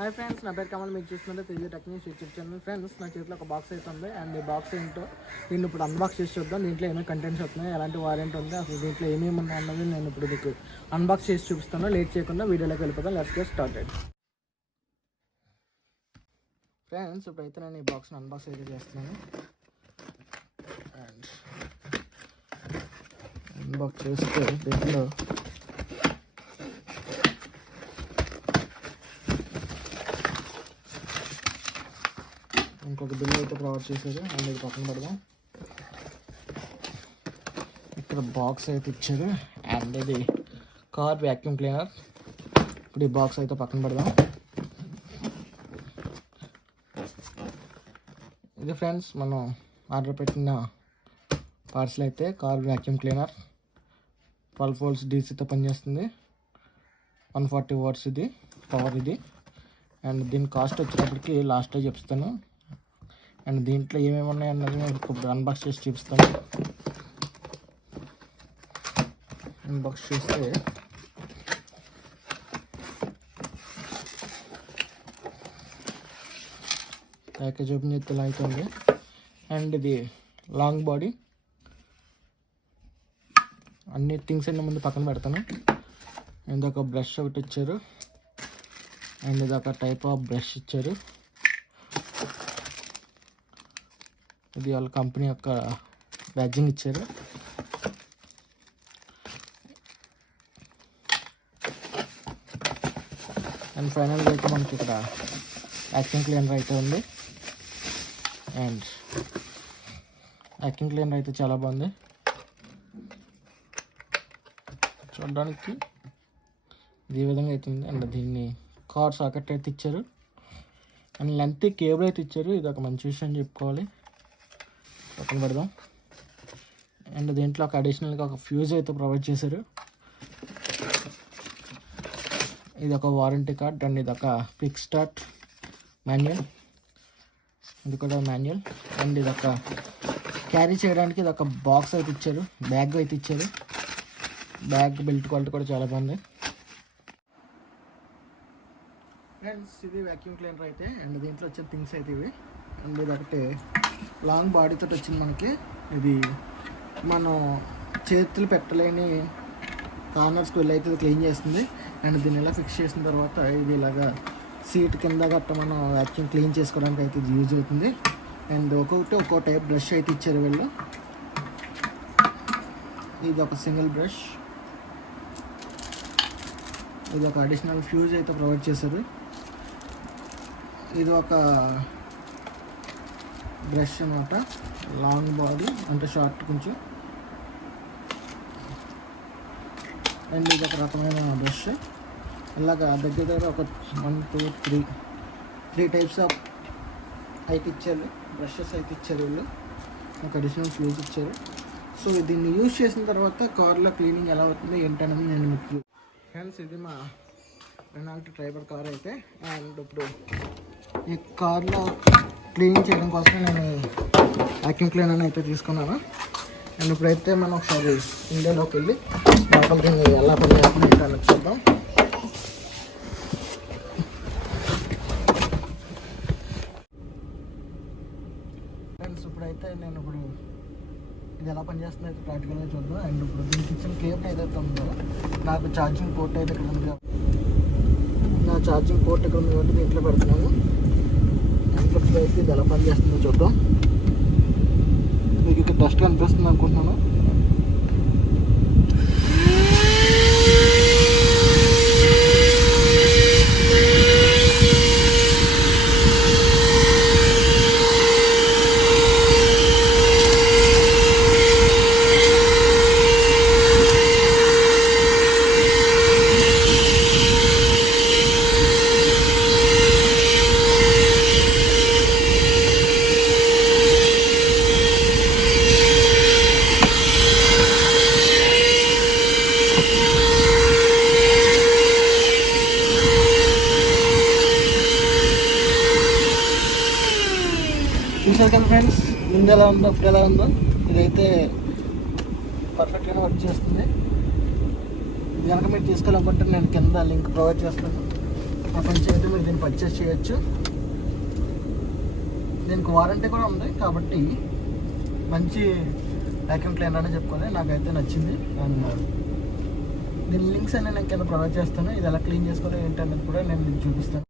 Hi friends, నా పేరు కమల్. మీరు చూస్తుంటే Teja techniques YouTube channel. Friends, నా చేతిలో ఒక బాక్స్ అయితే ఉంది. అండ్ ఈ బాక్స్ ఏంటో దీన్ని ఇప్పుడు అన్బాక్స్ చేసి చూద్దాం. దీంట్లో ఏమేమి కంటెంట్స్ వస్తున్నాయి, ఎలాంటి వారెంట్ ఉంది, అసలు దీంట్లో ఏమేమి ఉన్నాయి అన్నది నేను ఇప్పుడు మీకు అన్బాక్స్ చేసి చూపిస్తాను. లేట్ చేయకుండా వీడియోలోకి వెళ్ళిపోతాం. Let's get started. ఫ్రెండ్స్, ఇప్పుడైతే నేను ఈ బాక్స్ని అన్బాక్స్ అయితే చేస్తున్నాను. అండ్ అన్బాక్స్ చేస్తే దీంట్లో ఇంకొక బిల్ అయితే ప్రొవైడ్ చేశారు. అండ్ ఇది పక్కన పెడదాం. ఇక్కడ బాక్స్ అయితే ఇచ్చారు. అండ్ ఇది కార్ వ్యాక్యూమ్ క్లీనర్. ఇప్పుడు ఈ బాక్స్ అయితే పక్కన పెడదాం. ఇది ఫ్రెండ్స్ మనం ఆర్డర్ పెట్టిన పార్సల్ అయితే కార్ వ్యాక్యూమ్ క్లీనర్ 12 volts డీసీతో పనిచేస్తుంది. 140 watts ఇది పవర్ ఇది. అండ్ దీని కాస్ట్ వచ్చేటప్పటికి లాస్ట్లో చెప్తాను. అండ్ దీంట్లో ఏమేమి ఉన్నాయి అన్నది నేను ఇప్పుడు అన్బాక్స్ చేసి చూపిస్తాను. అన్బాక్స్ చేస్తే ప్యాకేజ్ ఓపెన్ చేస్తే ఇలా అవుతుంది. అండ్ ఇది లాంగ్ బాడీ. అన్ని థింగ్స్ అన్ని ముందు పక్కన పెడతాను. ఇంకొక బ్రష్ ఒకటి ఇచ్చారు. అండ్ ఇదొక టైప్ ఆఫ్ బ్రష్ ఇచ్చారు. ఇది వాళ్ళ కంపెనీ యొక్క బ్యాడ్జింగ్ ఇచ్చారు. అండ్ ఫైనల్గా అయితే మనకి ఇక్కడ వ్యాక్యూమ్ క్లీనర్ అయితే ఉంది. అండ్ వ్యాక్యూమ్ క్లీనర్ అయితే చాలా బాగుంది చూడడానికి. ఈ విధంగా అవుతుంది. అండ్ దీన్ని కార్ సాకెట్ అయితే ఇచ్చారు. అండ్ లెంత్ కేబుల్ అయితే ఇచ్చారు. ఇది ఒక మంచి విషయం చెప్పుకోవాలి. పక్కన పెడదాం. అండ్ దీంట్లో ఒక అడిషనల్గా ఒక ఫ్యూజ్ అయితే ప్రొవైడ్ చేశారు. ఇది ఒక వారంటీ కార్డ్. అండ్ ఇది ఒక క్విక్ స్టార్ట్ మాన్యువల్. ఇది కూడా మాన్యువల్. అండ్ ఇది ఒక క్యారీ చేయడానికి ఇది ఒక బాక్స్ అయితే ఇచ్చారు. బ్యాగ్ అయితే ఇచ్చారు. బ్యాగ్ బెల్ట్ క్వాలిటీ కూడా చాలా బాగుంది. ఫ్రెండ్స్, ఇది వ్యాక్యూమ్ క్లీనర్ అయితే. అండ్ దీంట్లో వచ్చే థింగ్స్ అయితే ఇవి. అండ్ ఇది ఒకటి లాంగ్ బాడీతో వచ్చింది మనకి. ఇది మనం చేతులు పెట్టలేని కార్నర్స్కి వెళ్ళి అయితే క్లీన్ చేస్తుంది. అండ్ దీన్ని ఇలా ఫిక్స్ చేసిన తర్వాత ఇది ఇలాగా సీట్ కింద గట్ట మనం వ్యాక్యూమ్ క్లీన్ చేసుకోవడానికి అయితే ఇది యూజ్ అవుతుంది. అండ్ ఒక్కొక్క టైప్ బ్రష్ అయితే ఇచ్చారు వీళ్ళు. ఇది ఒక సింగిల్ బ్రష్. ఇది ఒక అడిషనల్ ఫ్యూజ్ అయితే ప్రొవైడ్ చేశారు. ఇది ఒక బ్రష్ అన్నమాట. లాంగ్ బాడీ అంటే షార్ట్ కొంచెం. అండ్ ఇది ఒక రకమైన బ్రష్. ఇలాగా దగ్గర ఒక 1 2 3 టైప్స్ ఆఫ్ అయితే ఇచ్చారు. బ్రషెస్ అయితే ఇచ్చారు వీళ్ళు. ఒక అడిషనల్ ఫ్యూజ్ ఇచ్చారు. సో దీన్ని యూజ్ చేసిన తర్వాత కార్లో క్లీనింగ్ ఎలా అవుతుంది ఏంటనేది నేను మీకు ఫ్రెండ్స్, ఇది మా రెనాల్ట్ ట్రైబర్ కార్ అయితే. అండ్ ఇప్పుడు ఈ కార్లో క్లీనింగ్ చేయడం కోసం నేను వ్యాక్యూమ్ క్లీనర్ అయితే తీసుకున్నాను. అండ్ ఇప్పుడైతే మనం ఒకసారి ఇండియాలోకి వెళ్ళి లోపలికి ఎలా పనిచేస్తుంది ఏంటని చూద్దాం. ఫ్రెండ్స్, ఇప్పుడైతే నేను ఇది ఎలా పనిచేస్తుంది అయితే ప్రాక్టికల్గా చూద్దాం. అండ్ ఇప్పుడు దీనికి ఇచ్చిన కేబుల్ ఏదైతే ఉందో నాకు ఛార్జింగ్ పోర్ట్ అయితే ఇక్కడ ఉంది. నా ఛార్జింగ్ పోర్ట్ ఇక్కడ ఉంది కాబట్టి దీంట్లో పెడుతున్నాను. అండ్ ఇప్పుడైతే ఇది ఎలా పనిచేస్తుందో చూద్దాం. మీకు ఇక్కడ డస్ట్ కనిపిస్తుంది అనుకుంటున్నాను. చూసారు కదా ఫ్రెండ్స్, ముందు ఎలా ఉందో ఇప్పుడు ఎలా ఉందో. ఇదైతే పర్ఫెక్ట్గానే వర్క్ చేస్తుంది. ఇది కనుక మీరు తీసుకోవాలనుకుంటే నేను కింద లింక్ ప్రొవైడ్ చేస్తాను. కొంచెం అయితే మీరు దీన్ని పర్చేస్ చేయొచ్చు. దీనికి వారంటీ కూడా ఉంది కాబట్టి మంచి వ్యాక్యూమ్ క్లీనర్ అని చెప్పుకోవాలి. నాకైతే నచ్చింది. అండ్ దీని లింక్స్ అన్నీ నేను కింద ప్రొవైడ్ చేస్తాను. ఇది ఎలా క్లీన్ చేసుకోవాలి ఏంటనేది కూడా నేను మీకు చూపిస్తాను.